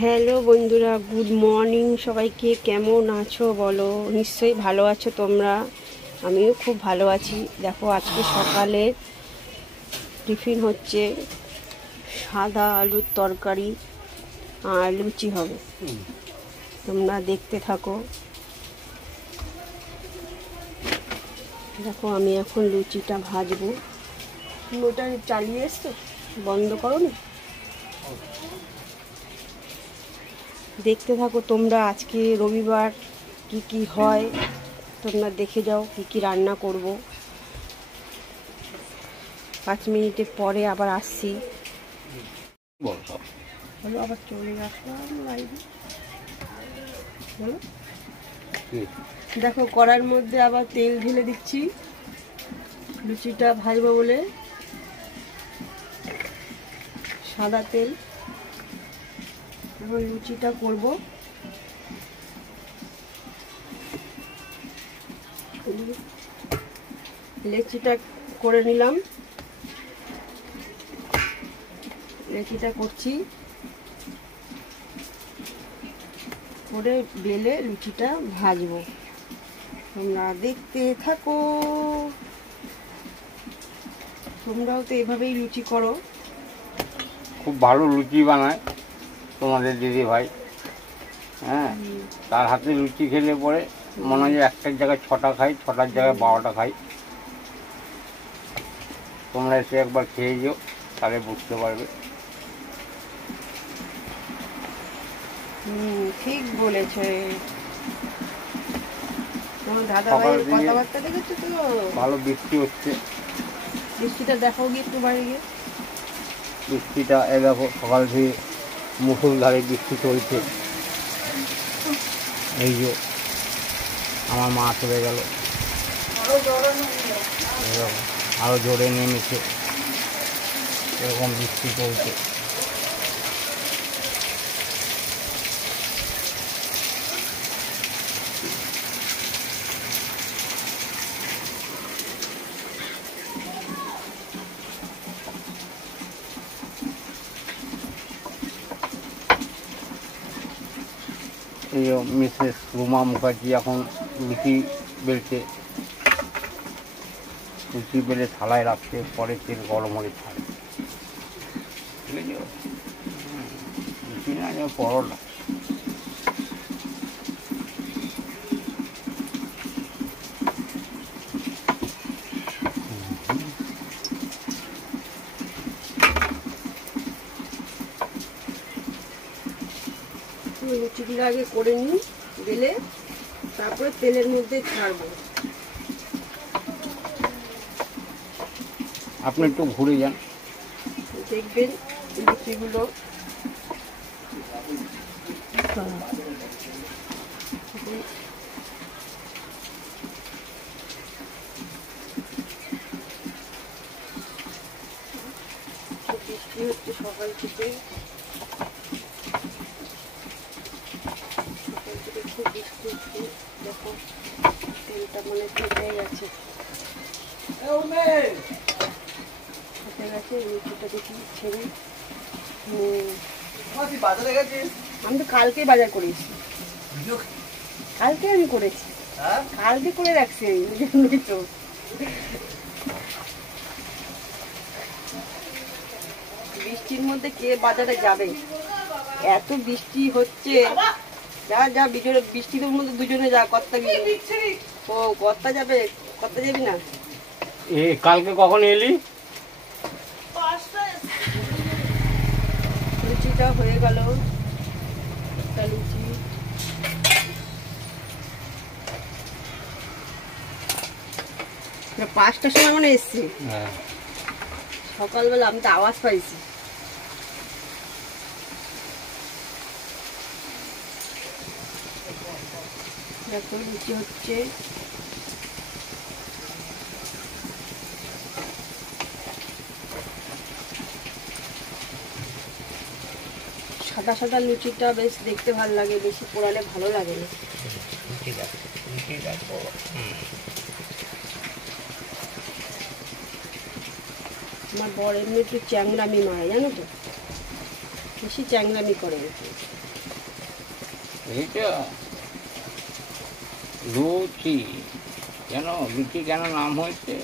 Hello বন্ধুরা, good morning সবাইকে। কেমন আছো বলো? নিশ্চয়ই ভালো আছো তোমরা। আমিও খুব ভালো আছি। দেখো আজকে সকালে টিফিন হচ্ছে সাদা আলুর তরকারি আর লুচি হবে। তোমরা দেখতে থাকো। দেখো আমি এখন লুচিটা ভাজবো। ওটা চালিয়ে এসছো, বন্ধ করো না। দেখতে থাকো তোমরা। আজকে রবিবার কি কি হয় তোমরা দেখে যাও, কি কি রান্না করব। 5 মিনিটের পরে আবার আসছি। বলো, আবার চলে আসলাম লাইভে। বলো। দেখো কড়ার মধ্যে আবার তেল ঢেলে দিচ্ছি লুচিটা ভাজবো বলে। সাদা তেল। এখন লুচিটা করব। লেচিটা করে নিলাম। লেচিটা করছি করে বেলে লুচিটা ভাজবো। তোমরা দেখতে থাকো। তোমরাও তো এভাবেই লুচি করো। খুব ভালো লুচি বানায় তোমাদের দিদি ভাই। হ্যাঁ, তার হাতে লুচি খেলে পরে মনে হয় যে একটার জায়গায় 6টা খাই, 6টার জায়গায় 12টা খাই। তোমরা এসে একবার খেয়ে যেও, তাহলে বুঝতে পারবে। ঠিক বলেছে তোমার দাদা ভাইয়ের কথাবার্তা। দেখেছো তো, ভালো বৃষ্টি হচ্ছে। বৃষ্টিটা দেখো গিয়ে একটু বাড়ি গিয়ে। বৃষ্টিটা এ দেখো, সকাল থেকে মুষলধারে বৃষ্টি চলছে। এই যে আমার মা চলে গেল, আরো জোরে নেমেছে। এরকম বৃষ্টি চলছে। এই মিসেস রুমা মুখার্জি এখন লুচি বেলছে। লুচি বেলে থালায় রাখছে, পরে তেল গরম হলে ছাড়ে। ঠিক আছে, লুচি না পরোটা। লুচিগুলো আগে করে নিই বেলে, তারপরে তেলের মধ্যে ছাড়বো। আপনি একটু ঘুরে যান, দেখবেন লুচিগুলো বৃষ্টি হচ্ছে সকাল থেকে। খুব বৃষ্টি হচ্ছে। দেখো তেলটা মনে হয়ে গেছে। লুচিটা দেখি ছেড়ে। আমি তো কালকে বাজার করেছি। কালকে আমি করেছি, কালকে করে রাখছি আমি তো। বৃষ্টির মধ্যে কে বাজারে যাবে? এত বৃষ্টি হচ্ছে। যা যা বৃষ্টির মধ্যে দুজনে যা। কর্তা ও কর্তা যাবে, কর্তা যাবি না? কালকে কখন এলি? লুচিটা হয়ে গেল। একটা লুচি পাঁচটার সময় মনে এসছি। সকালবেলা আমি তো আওয়াজ পাইছি। দেখো লুচি হচ্ছে। সাদা সাদা লুচিটা বেশ দেখতে ভালো লাগে, বেশি পোড়ালে ভালো লাগে না। আমার বর এমনি একটু চ্যাংরামি মারে, জানো তো, বেশি চ্যাংরামি করে। এটা লুচি, কেন লুচি কেন নাম হয়েছে?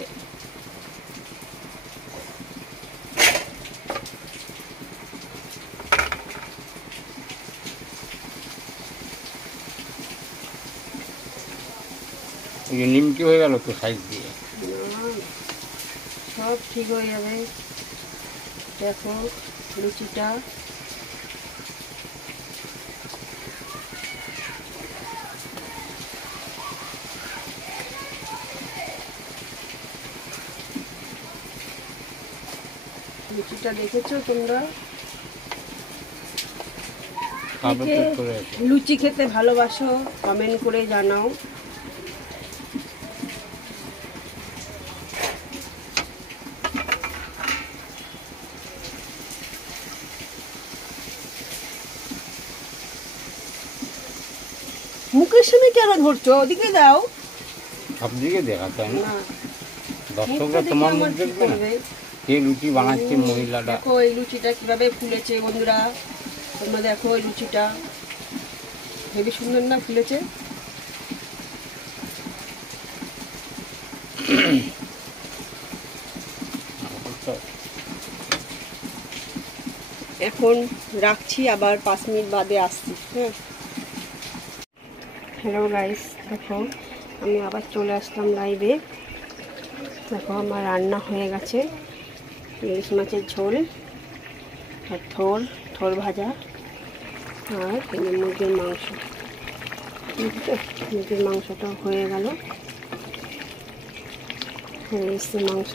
ওই যে নিমকি হয়ে গেল তো সাইড দিয়ে। সব ঠিক হয়ে যাবে। দেখো লুচিটা দেখেছো তোমরা? কে লুচি খেতে ভালোবাসো কমেন্ট করে জানাও। মুখের সামনে কেন ধরছো? ওদিকে দাও। সব দিকে দেখা তাই না? না, দর্শকরা তোমার মুখ দেখবে না? কে লুচি বানাচ্ছে মহিলাটা। দেখো এই লুচিটা কিভাবে ফুলেছে বন্ধুরা, তোমরা দেখো এই লুচিটা হেবি সুন্দর না ফুলেছে। এখন রাখছি, আবার 5 মিনিট বাদে আসছি। হ্যাঁ, হ্যালো গাইস, দেখো আমি আবার চলে আসলাম লাইভে। দেখো আমার রান্না হয়ে গেছে, ইলিশ মাছের ঝোল আর থোর ভাজা আর মুরগির মাংস। মুরগির মাংসটা হয়ে গেল, হয়ে এসছে মাংস।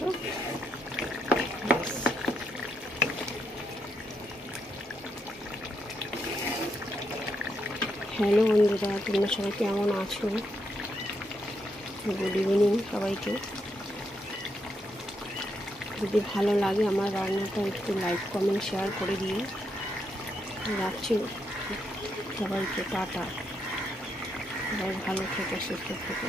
হ্যালো বন্ধুরা, তোমরা সবাই কেমন আছো? গুড ইভিনিং সবাইকে। যদি ভালো লাগে আমার রান্নাটা একটু লাইক কমেন্ট শেয়ার করে দিয়ে রাখছি। সবাইকে টাটা, সবাই ভালো থেকো, সুস্থ থেকো।